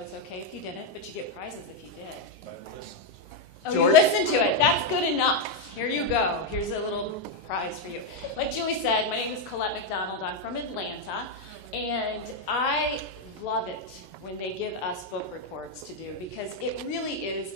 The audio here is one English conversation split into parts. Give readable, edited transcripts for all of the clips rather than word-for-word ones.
it's okay if you didn't, but you get prizes if you did. I listened. Oh, George? you listened to it. That's good enough. Here you go. Here's a little prize for you. Like Julie said, my name is Collette McDonald. I'm from Atlanta, and I love it when they give us book reports to do because it really is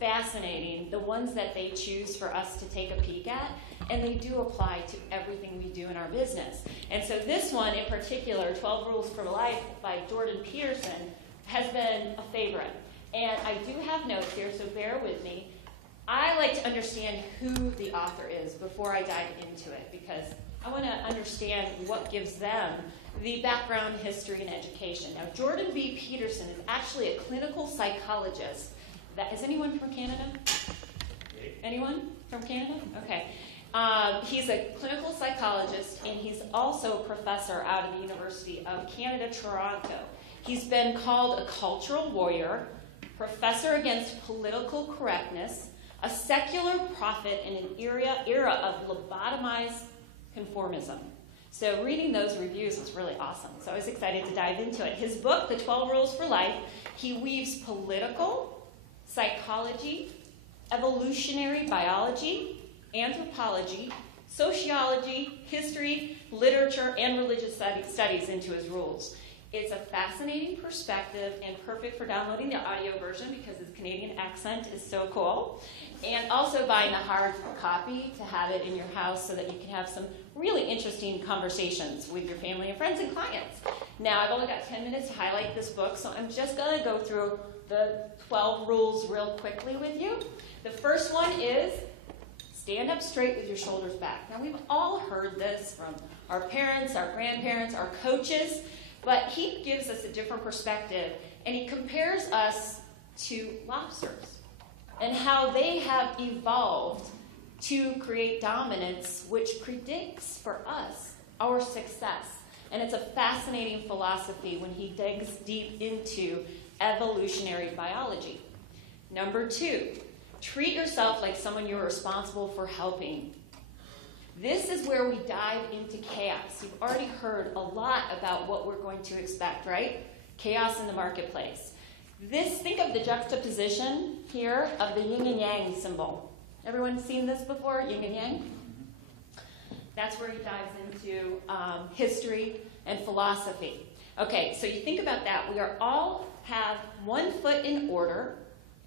fascinating, the ones that they choose for us to take a peek at, and they do apply to everything we do in our business. And so this one in particular, 12 Rules for Life by Jordan Peterson, has been a favorite. And I do have notes here, so bear with me. I like to understand who the author is before I dive into it because I want to understand what gives them the background, history, and education. Now, Jordan B. Peterson is actually a clinical psychologist. Is anyone from Canada? Anyone from Canada? Okay. He's a clinical psychologist, and he's also a professor out of the University of Canada, Toronto. He's been called a cultural warrior, professor against political correctness, a secular prophet in an era of lobotomized conformism. So reading those reviews was really awesome. So I was excited to dive into it. His book, The 12 Rules for Life, he weaves political, psychology, evolutionary biology, anthropology, sociology, history, literature, and religious studies into his rules. It's a fascinating perspective and perfect for downloading the audio version because his Canadian accent is so cool. And also buying a hard copy to have it in your house so that you can have some really interesting conversations with your family and friends and clients. Now, I've only got 10 minutes to highlight this book, so I'm just going to go through the 12 rules real quickly with you. The first one is stand up straight with your shoulders back. Now, we've all heard this from our parents, our grandparents, our coaches, but he gives us a different perspective, and he compares us to lobsters and how they have evolved to create dominance, which predicts for us our success. And it's a fascinating philosophy when he digs deep into evolutionary biology. Number 2, treat yourself like someone you're responsible for helping. This is where we dive into chaos. You've already heard a lot about what we're going to expect, right? Chaos in the marketplace. Think of the juxtaposition here of the yin and yang symbol. Everyone seen this before, yin and yang? That's where he dives into history and philosophy. Okay, so you think about that. We are all have one foot in order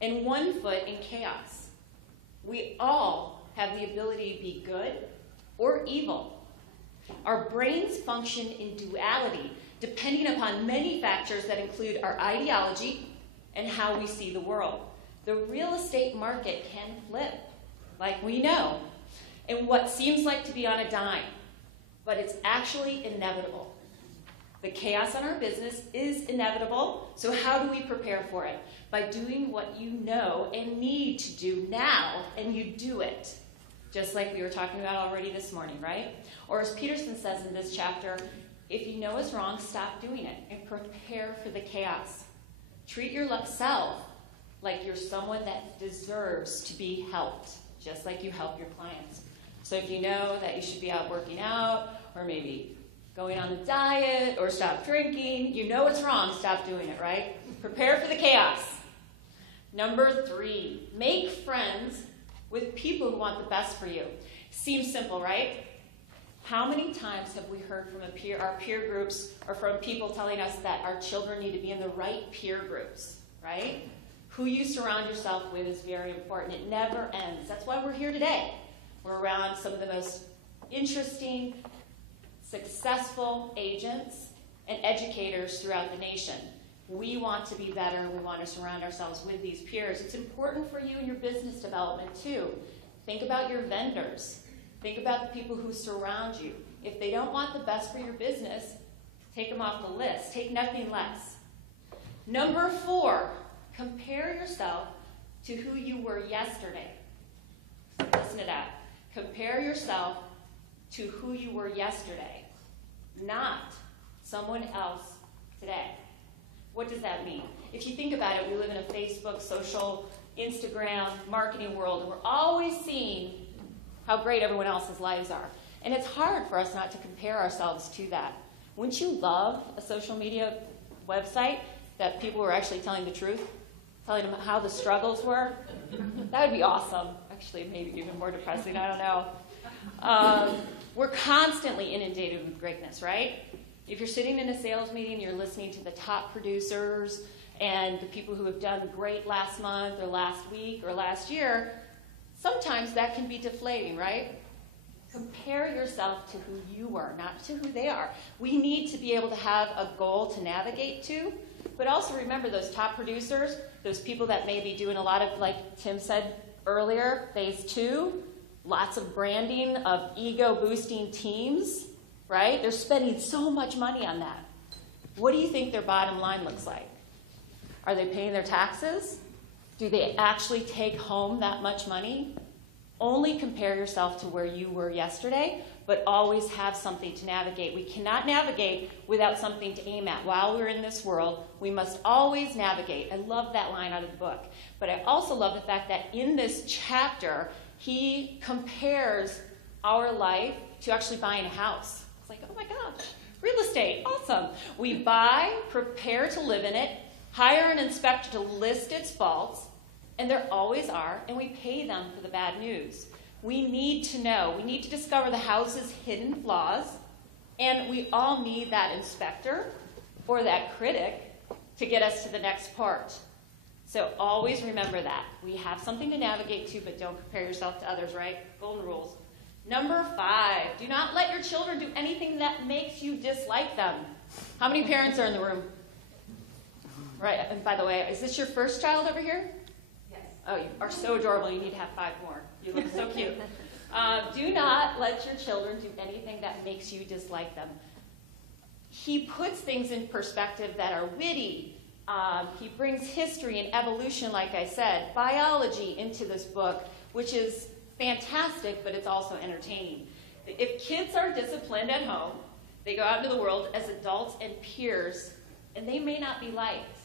and one foot in chaos. We all have the ability to be good or evil. Our brains function in duality, depending upon many factors that include our ideology and how we see the world. The real estate market can flip, like we know, in what seems like to be on a dime, but it's actually inevitable. The chaos in our business is inevitable, so how do we prepare for it? By doing what you know and need to do now, and you do it. Just like we were talking about already this morning, right? Or as Peterson says in this chapter, if you know it's wrong, stop doing it and prepare for the chaos. Treat yourself like you're someone that deserves to be helped, just like you help your clients. So if you know that you should be out working out, or maybe going on a diet, or stop drinking, you know it's wrong, stop doing it, right? Prepare for the chaos. Number 3, make friends with people who want the best for you. Seems simple, right? How many times have we heard from our peer groups or from people telling us that our children need to be in the right peer groups, right? Who you surround yourself with is very important. It never ends. That's why we're here today. We're around some of the most interesting, successful agents and educators throughout the nation. We want to be better. We want to surround ourselves with these peers. It's important for you in your business development, too. Think about your vendors. Think about the people who surround you. If they don't want the best for your business, take them off the list. Take nothing less. Number 4, compare yourself to who you were yesterday. Listen to that. Compare yourself to who you were yesterday, not someone else today. What does that mean? If you think about it, we live in a Facebook, social, Instagram, marketing world, and we're always seeing how great everyone else's lives are. And it's hard for us not to compare ourselves to that. Wouldn't you love a social media website that people were actually telling the truth, telling them how the struggles were? That would be awesome. Actually, maybe even more depressing, I don't know. We're constantly inundated with greatness, right? If you're sitting in a sales meeting, you're listening to the top producers and the people who have done great last month or last week or last year, sometimes that can be deflating, right? Compare yourself to who you were, not to who they are. We need to be able to have a goal to navigate to, but also remember those top producers, those people that may be doing a lot of, like Tim said earlier, phase 2, lots of branding of ego-boosting teams, right? They're spending so much money on that. What do you think their bottom line looks like? Are they paying their taxes? Do they actually take home that much money? Only compare yourself to where you were yesterday, but always have something to navigate. We cannot navigate without something to aim at. While we're in this world, we must always navigate. I love that line out of the book. But I also love the fact that in this chapter, he compares our life to actually buying a house. It's like, oh my gosh, real estate, awesome. We buy, prepare to live in it, hire an inspector to list its faults, and there always are, and we pay them for the bad news. We need to know. We need to discover the house's hidden flaws, and we all need that inspector or that critic to get us to the next part. So always remember that. We have something to navigate to, but don't compare yourself to others, right? Golden rules. Number 5, do not let your children do anything that makes you dislike them. How many parents are in the room? Right, and by the way, is this your first child over here? Yes. Oh, you are so adorable. You need to have 5 more. You look so cute. Do not let your children do anything that makes you dislike them. He puts things in perspective that are witty. He brings history and evolution, like I said, biology into this book, which is fantastic, but it's also entertaining. If kids are disciplined at home, they go out into the world as adults and peers, and they may not be liked.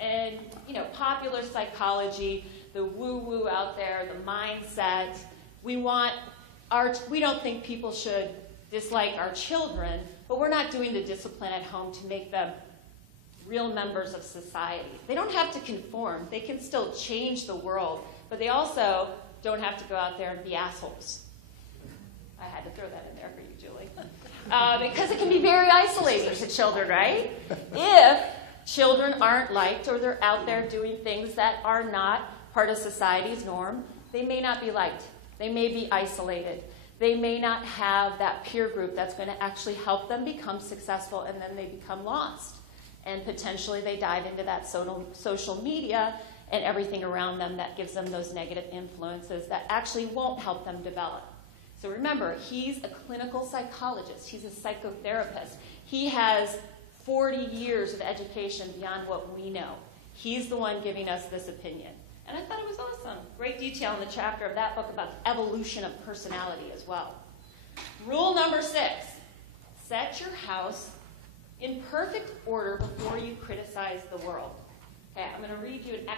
And, you know, popular psychology, the woo-woo out there, the mindset, we don't think people should dislike our children, but we're not doing the discipline at home to make them real members of society. They don't have to conform. They can still change the world, but they also don't have to go out there and be assholes. I had to throw that in there for you, Julie. Because it can be very isolating to children, right? If children aren't liked or they're out there doing things that are not part of society's norm, they may not be liked. They may be isolated. They may not have that peer group that's going to actually help them become successful, and then they become lost. And potentially they dive into that social media and everything around them that gives them those negative influences that actually won't help them develop. So remember, he's a clinical psychologist. He's a psychotherapist. He has 40 years of education beyond what we know. He's the one giving us this opinion. And I thought it was awesome. Great detail in the chapter of that book about the evolution of personality as well. Rule number 6, set your house in perfect order before you criticize the world. Okay, I'm going to read you an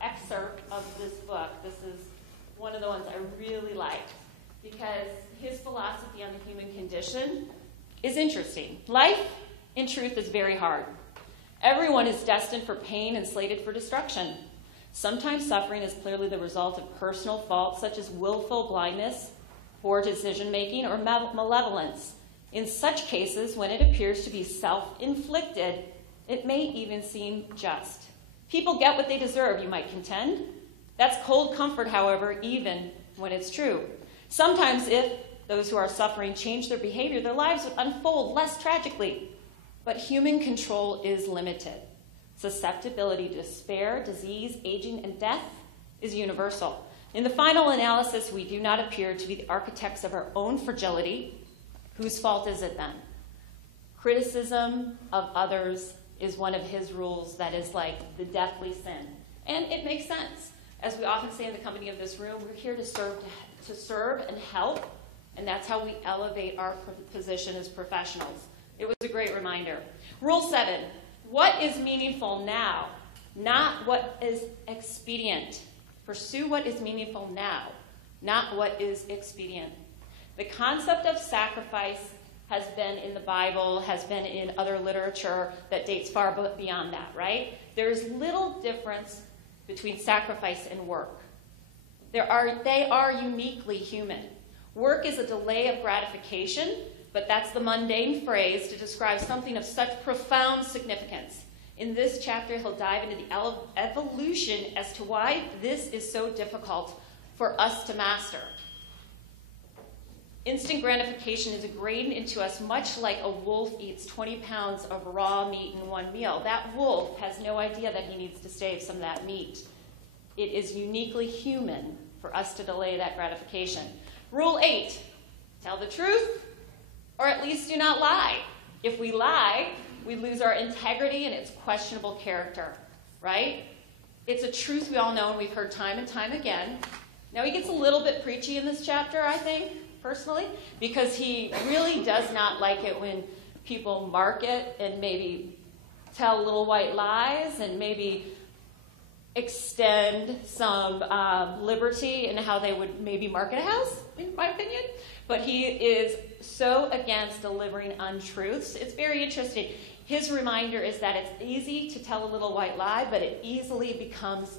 excerpt of this book. This is one of the ones I really like because his philosophy on the human condition is interesting. Life, in truth, is very hard. Everyone is destined for pain and slated for destruction. Sometimes suffering is clearly the result of personal faults such as willful blindness, poor decision-making, or malevolence. In such cases, when it appears to be self-inflicted, it may even seem just. People get what they deserve, you might contend. That's cold comfort, however, even when it's true. Sometimes if those who are suffering change their behavior, their lives would unfold less tragically. But human control is limited. Susceptibility to despair, disease, aging, and death is universal. In the final analysis, we do not appear to be the architects of our own fragility. Whose fault is it then? Criticism of others is one of his rules that is like the deathly sin. And it makes sense. As we often say in the company of this room, we're here to serve and help, and that's how we elevate our position as professionals. It was a great reminder. Rule 7, what is meaningful now, not what is expedient. Pursue what is meaningful now, not what is expedient. The concept of sacrifice has been in the Bible, has been in other literature that dates far beyond that, right? There's little difference between sacrifice and work. They are uniquely human. Work is a delay of gratification, but that's the mundane phrase to describe something of such profound significance. In this chapter, he'll dive into the evolution as to why this is so difficult for us to master. Instant gratification is ingrained into us much like a wolf eats 20 pounds of raw meat in one meal. That wolf has no idea that he needs to save some of that meat. It is uniquely human for us to delay that gratification. Rule 8, tell the truth, or at least do not lie. If we lie, we lose our integrity and its questionable character, right? It's a truth we all know and we've heard time and time again. Now, he gets a little bit preachy in this chapter, I think, personally, because he really does not like it when people market and maybe tell little white lies and maybe extend some liberty in how they would maybe market a house, in my opinion. But he is so against delivering untruths. It's very interesting. His reminder is that it's easy to tell a little white lie, but it easily becomes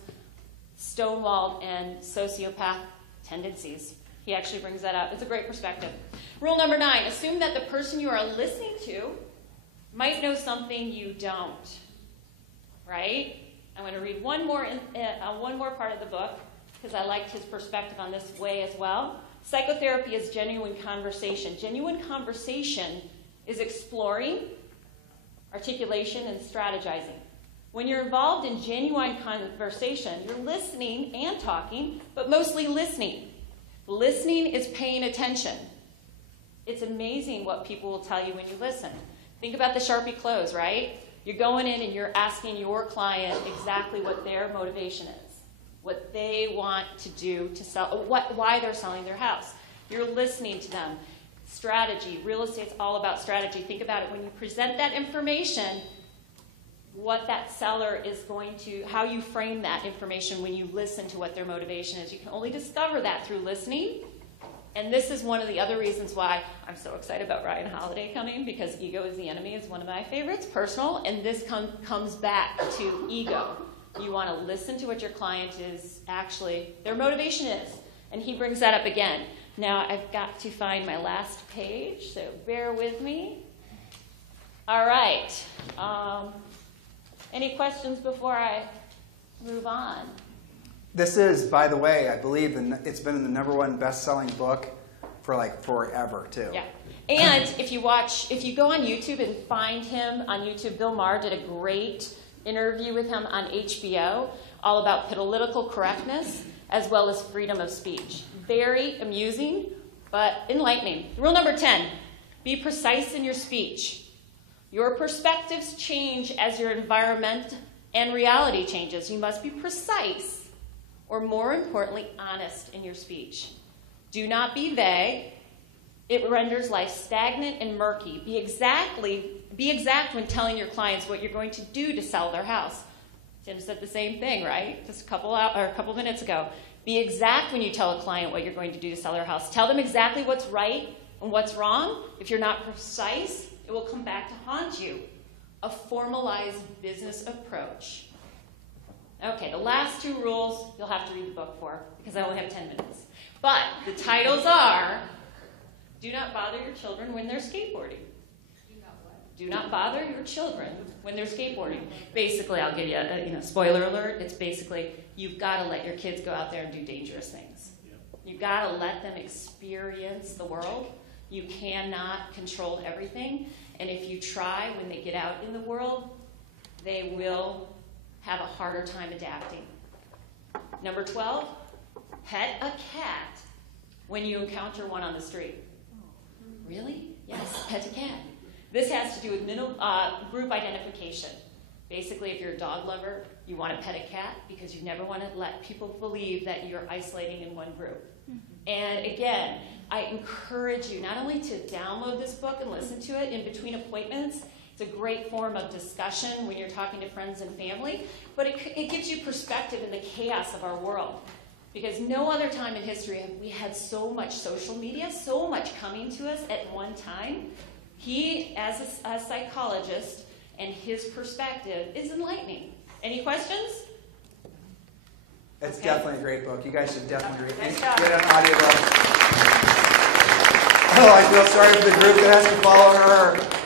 stonewalled and sociopath tendencies. He actually brings that up. It's a great perspective. Rule number 9, assume that the person you are listening to might know something you don't, right? I'm going to read one more part of the book because I liked his perspective on this way as well. Psychotherapy is genuine conversation. Genuine conversation is exploring, articulation, and strategizing. When you're involved in genuine conversation, you're listening and talking, but mostly listening. Listening is paying attention. It's amazing what people will tell you when you listen. Think about the Sharpie clothes, right? You're going in and you're asking your client exactly what their motivation is, what they want to do to sell, why they're selling their house. You're listening to them. Strategy. Real estate's all about strategy. Think about it. When you present that information, what that seller is going to, how you frame that information when you listen to what their motivation is. You can only discover that through listening. And this is one of the other reasons why I'm so excited about Ryan Holiday coming, because Ego is the Enemy is one of my favorites, personal, and this comes back to ego. You want to listen to what your client is actually, their motivation is. And he brings that up again. Now, I've got to find my last page, so bear with me. All right. Any questions before I move on? This is, by the way, I believe it's been the #1 best-selling book for like forever, too. Yeah. And if you go on YouTube and find him on YouTube, Bill Maher did a great interview with him on HBO all about political correctness as well as freedom of speech. Very amusing, but enlightening. Rule number 10, be precise in your speech. Your perspectives change as your environment and reality changes. You must be precise, or more importantly, honest in your speech. Do not be vague. It renders life stagnant and murky. Be exact when telling your clients what you're going to do to sell their house. Tim said the same thing, right? Just a couple minutes ago. Be exact when you tell a client what you're going to do to sell their house. Tell them exactly what's right and what's wrong. If you're not precise, it will come back to haunt you. A formalized business approach. Okay, the last 2 rules you'll have to read the book for, because I only have 10 minutes. But the titles are, do not bother your children when they're skateboarding. Do not bother your children when they're skateboarding. Basically, I'll give you a spoiler alert. It's basically, you've got to let your kids go out there and do dangerous things. You've got to let them experience the world. You cannot control everything. And if you try, when they get out in the world, they will have a harder time adapting. Number 12, pet a cat when you encounter one on the street. Really? Yes, pet a cat. This has to do with group identification. Basically, if you're a dog lover, you want to pet a cat because you never want to let people believe that you're isolating in one group. And again, I encourage you not only to download this book and listen to it in between appointments. It's a great form of discussion when you're talking to friends and family, but it gives you perspective in the chaos of our world. Because no other time in history have we had so much social media, so much coming to us at one time. He, as a psychologist, and his perspective is enlightening. Any questions? It's Okay. definitely a great book. You guys should definitely read it. Nice job. Get an audiobook. Oh, I feel sorry for the group that has to follow her.